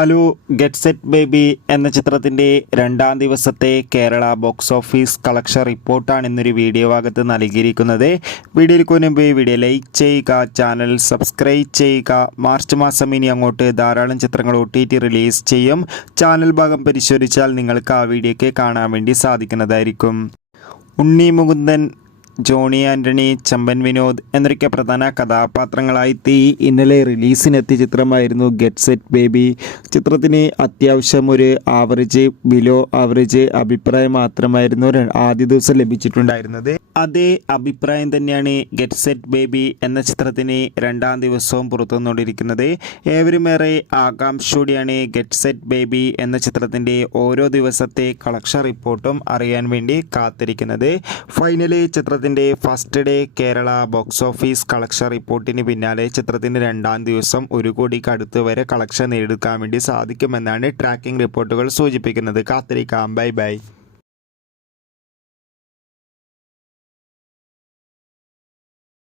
അലു get set baby എന്ന ചിത്രത്തിൻ്റെ രണ്ടാം ദിവസത്തെ കേരള ബോക്സ് ഓഫീസ് കളക്ഷൻ റിപ്പോർട്ടാണ് ഇന്നൊരു വീഡിയോ ഭാഗത്ത് നൽകിയിരിക്കുന്നത്. വീഡിയോയിൽ മുൻപ് വീഡിയോ ലൈക്ക് ചെയ്യുക, ചാനൽ സബ്സ്ക്രൈബ് ചെയ്യുക. മാർച്ച് മാസം ഇനി അങ്ങോട്ട് ധാരാളം ചിത്രങ്ങൾ OTT റിലീസ് ചെയ്യും. ചാനൽ ഭാഗം പരിശോധിച്ചാൽ നിങ്ങൾക്ക് ആ വീഡിയോയ്ക്ക് കാണാൻ വേണ്ടി സാധിക്കുന്നതായിരിക്കും. ഉണ്ണി മുകുന്ദൻ, ജോണി ആൻ്റണി, ചമ്പൻ വിനോദ് എന്നൊക്കെ പ്രധാന കഥാപാത്രങ്ങളായി ഇന്നലെ റിലീസിനെത്തിയ ചിത്രമായിരുന്നു ഗെറ്റ് സെറ്റ് ബേബി. ചിത്രത്തിന് അത്യാവശ്യം ഒരു ആവറേജ്, ബിലോ ആവറേജ് അഭിപ്രായം മാത്രമായിരുന്നു ആദ്യ ദിവസം ലഭിച്ചിട്ടുണ്ടായിരുന്നത്. അതേ അഭിപ്രായം തന്നെയാണ് ഗെറ്റ് സെറ്റ് ബേബി എന്ന ചിത്രത്തിന് രണ്ടാം ദിവസവും പുറത്തുവന്നുകൊണ്ടിരിക്കുന്നത്. ഏവരുമേറെ ആകാംക്ഷയോടെയാണ് ഗെറ്റ് സെറ്റ് ബേബി എന്ന ചിത്രത്തിൻ്റെ ഓരോ ദിവസത്തെ കളക്ഷൻ റിപ്പോർട്ടും അറിയാൻ വേണ്ടി കാത്തിരിക്കുന്നത്. ഫൈനലി ചിത്രത്തിൻ്റെ first day Kerala box office collection റിപ്പോർട്ടിന് പിന്നാലെ ചിത്രത്തിന് രണ്ടാം ദിവസം 1 കോടിക്ക് അടുത്ത് വരെ കളക്ഷൻ നേടിയെടുക്കാൻ വേണ്ടി സാധിക്കുമെന്നാണ് ട്രാക്കിംഗ് റിപ്പോർട്ടുകൾ സൂചിപ്പിക്കുന്നത്. കാത്തിരിക്കാം. Bye bye.